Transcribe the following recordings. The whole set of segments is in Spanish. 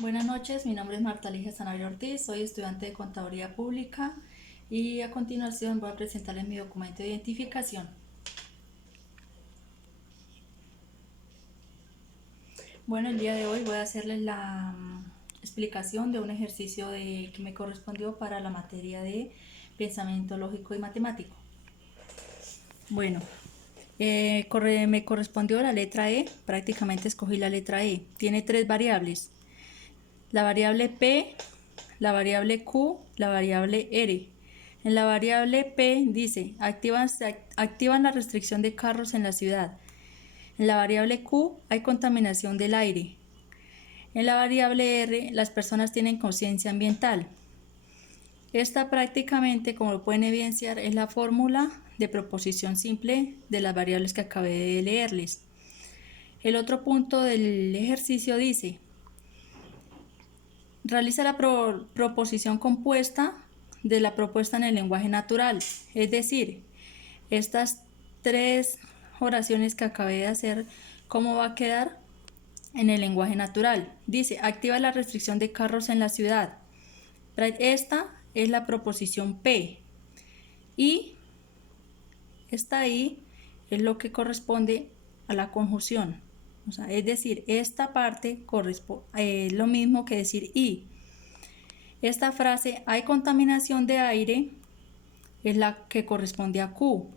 Buenas noches, mi nombre es Marta Ligia Sanabria Ortiz, soy estudiante de Contaduría Pública y a continuación voy a presentarles mi documento de identificación. Bueno, el día de hoy voy a hacerles la explicación de un ejercicio que me correspondió para la materia de pensamiento lógico y matemático. Bueno, me correspondió la letra E, prácticamente escogí la letra E. Tiene tres variables, la variable P, la variable Q, la variable R. En la variable P dice, activan la restricción de carros en la ciudad. En la variable Q hay contaminación del aire. En la variable R las personas tienen conciencia ambiental. Esta prácticamente, como lo pueden evidenciar, es la fórmula de proposición simple de las variables que acabé de leerles. El otro punto del ejercicio dice, realiza la proposición compuesta de la propuesta en el lenguaje natural, es decir, estas tres oraciones que acabé de hacer, ¿cómo va a quedar en el lenguaje natural? Dice, activa la restricción de carros en la ciudad. Esta es la proposición P y esta I es lo que corresponde a la conjunción. O sea, es decir, esta parte es lo mismo que decir I. Esta frase, hay contaminación de aire, es la que corresponde a Q.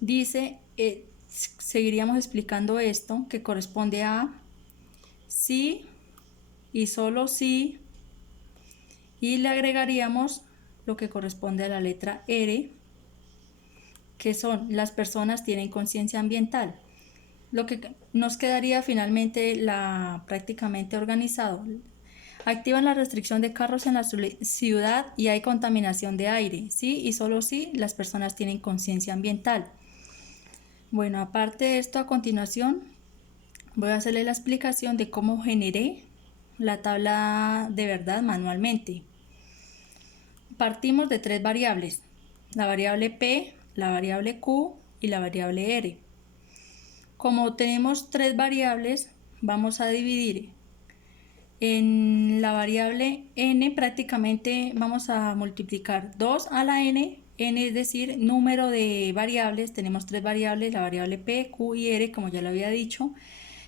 Dice, seguiríamos explicando esto, que corresponde a sí y solo sí, y le agregaríamos lo que corresponde a la letra R, que son las personas tienen conciencia ambiental. Lo que nos quedaría finalmente prácticamente organizado. Activan la restricción de carros en la ciudad y hay contaminación de aire, sí y solo sí las personas tienen conciencia ambiental. Bueno, aparte de esto, a continuación voy a hacerle la explicación de cómo generé la tabla de verdad manualmente. Partimos de tres variables, la variable P, la variable Q y la variable R. Como tenemos tres variables, vamos a dividir en la variable n, prácticamente vamos a multiplicar 2 a la n, n es decir, número de variables, tenemos tres variables, la variable p, q y r, como ya lo había dicho.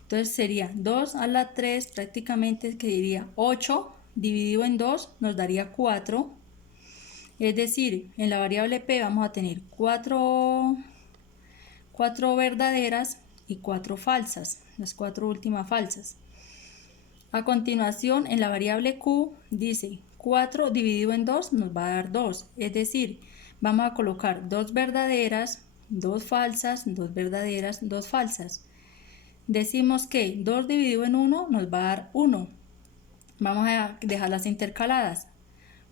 Entonces sería 2 a la 3, prácticamente que diría 8, dividido en 2 nos daría 4. Es decir, en la variable p vamos a tener 4 verdaderas y 4 falsas, las 4 últimas falsas. A continuación, en la variable q dice 4 dividido en 2 nos va a dar 2, es decir, vamos a colocar 2 verdaderas, 2 falsas, 2 verdaderas, 2 falsas. Decimos que 2 dividido en 1 nos va a dar 1. Vamos a dejarlas intercaladas.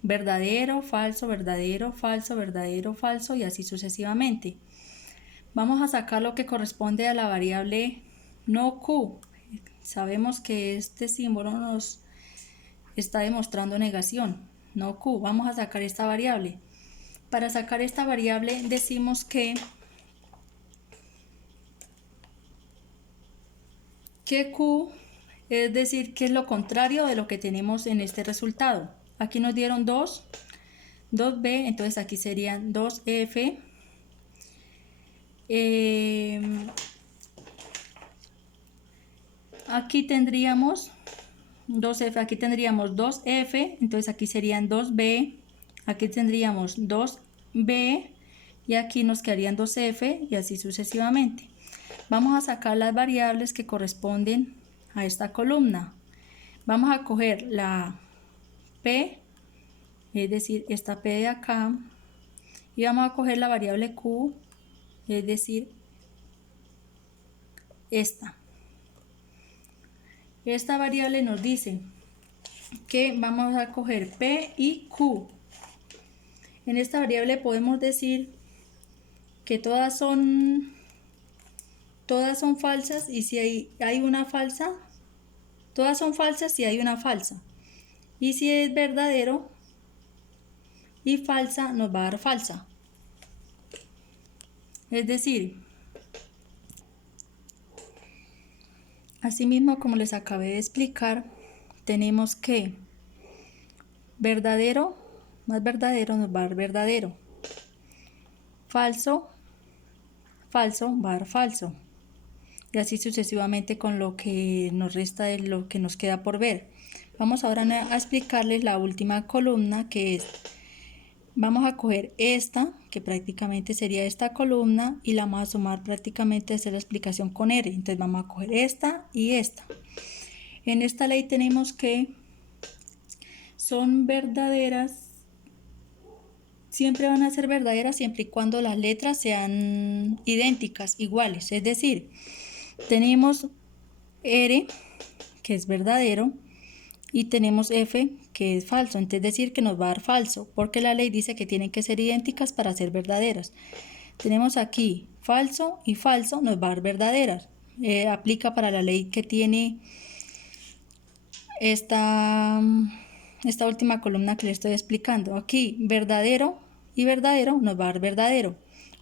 Verdadero, falso, verdadero, falso, verdadero, falso y así sucesivamente. Vamos a sacar lo que corresponde a la variable no q. Sabemos que este símbolo nos está demostrando negación, no q. Vamos a sacar esta variable. Para sacar esta variable decimos que q, es decir, que es lo contrario de lo que tenemos en este resultado. Aquí nos dieron 2, 2b, entonces aquí serían 2f. Aquí tendríamos 2f, aquí tendríamos 2f, entonces aquí serían 2b, aquí tendríamos 2b y aquí nos quedarían 2f y así sucesivamente. Vamos a sacar las variables que corresponden a esta columna. Vamos a coger la p, es decir, esta p de acá, y vamos a coger la variable q, es decir, esta. Esta variable nos dice que vamos a coger P y Q. En esta variable podemos decir que todas son falsas y si hay una falsa, todas son falsas si hay una falsa. Y si es verdadero y falsa, nos va a dar falsa. Es decir, asimismo como les acabé de explicar, tenemos que verdadero más verdadero nos va a dar verdadero, falso, falso va a dar falso, y así sucesivamente con lo que nos resta de lo que nos queda por ver. Vamos ahora a explicarles la última columna, que es, vamos a coger esta, que prácticamente sería esta columna, y la vamos a sumar prácticamente a hacer la explicación con R. Entonces vamos a coger esta y esta. En esta ley tenemos que son verdaderas, siempre van a ser verdaderas siempre y cuando las letras sean idénticas, iguales. Es decir, tenemos R, que es verdadero, y tenemos F, que es falso. Entonces decir que nos va a dar falso, porque la ley dice que tienen que ser idénticas para ser verdaderas. Tenemos aquí falso y falso, nos va a dar verdaderas. Aplica para la ley que tiene esta última columna que le estoy explicando. Aquí verdadero y verdadero nos va a dar verdadero,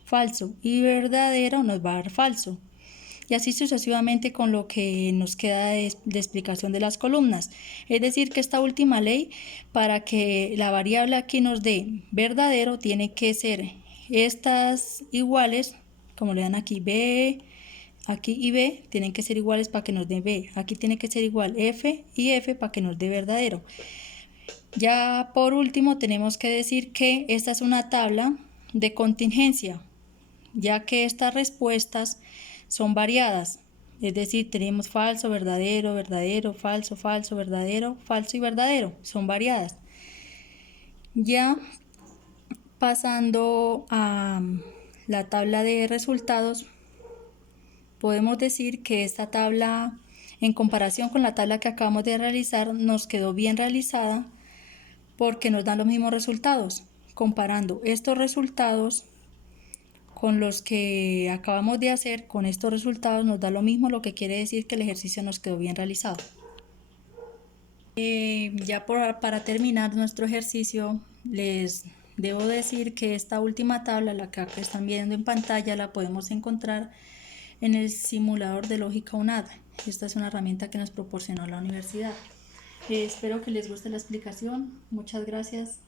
falso y verdadero nos va a dar falso, y así sucesivamente con lo que nos queda de explicación de las columnas. Es decir, que esta última ley, para que la variable aquí nos dé verdadero, tiene que ser estas iguales, como le dan aquí B, aquí y B, tienen que ser iguales para que nos dé B. Aquí tiene que ser igual F y F para que nos dé verdadero. Ya por último tenemos que decir que esta es una tabla de contingencia, ya que estas respuestas son variadas. Es decir, tenemos falso, verdadero, verdadero, falso, falso, verdadero, falso y verdadero. Son variadas. Ya pasando a la tabla de resultados, podemos decir que esta tabla, en comparación con la tabla que acabamos de realizar, nos quedó bien realizada porque nos dan los mismos resultados. Comparando estos resultados con los que acabamos de hacer, con estos resultados nos da lo mismo, lo que quiere decir que el ejercicio nos quedó bien realizado. Para terminar nuestro ejercicio, les debo decir que esta última tabla, la que acá están viendo en pantalla, la podemos encontrar en el simulador de lógica UNAD. Esta es una herramienta que nos proporcionó la universidad. Espero que les guste la explicación. Muchas gracias.